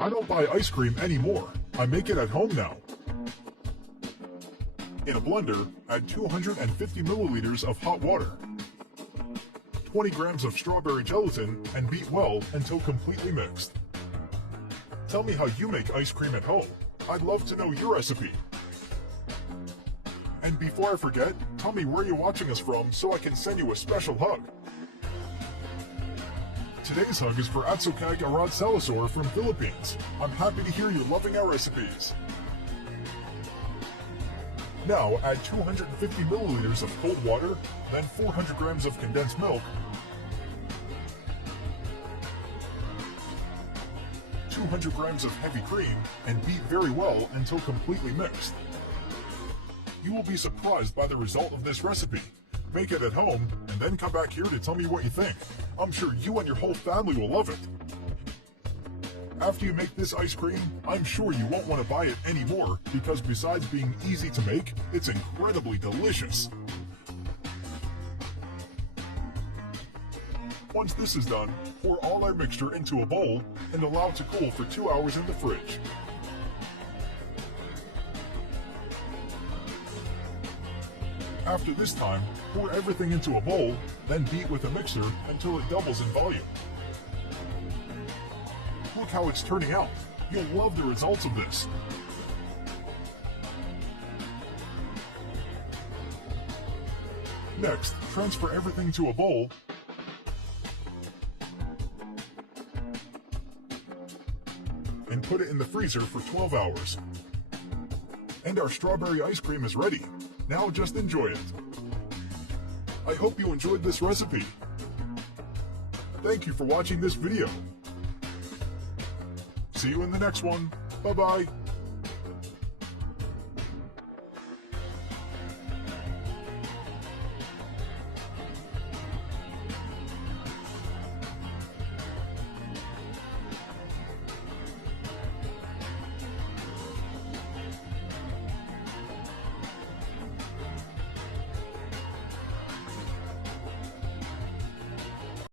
I don't buy ice cream anymore. I make it at home now. In a blender, add 250 milliliters of hot water, 20 grams of strawberry gelatin, and beat well until completely mixed. Tell me how you make ice cream at home. I'd love to know your recipe. And before I forget, tell me where you're watching us from so I can send you a special hug. Today's hug is for Atsukag Arad Salasor from Philippines. I'm happy to hear you're loving our recipes. Now add 250 milliliters of cold water, then 400 grams of condensed milk, 200 grams of heavy cream, and beat very well until completely mixed. You will be surprised by the result of this recipe. Make it at home, and then come back here to tell me what you think. I'm sure you and your whole family will love it. After you make this ice cream, I'm sure you won't want to buy it anymore because besides being easy to make, it's incredibly delicious. Once this is done, pour all our mixture into a bowl and allow it to cool for 2 hours in the fridge. After this time, pour everything into a bowl, then beat with a mixer until it doubles in volume. Look how it's turning out. You'll love the results of this. Next, transfer everything to a bowl and put it in the freezer for 12 hours. And our strawberry ice cream is ready. Now just enjoy it. I hope you enjoyed this recipe. Thank you for watching this video. See you in the next one. Bye-bye.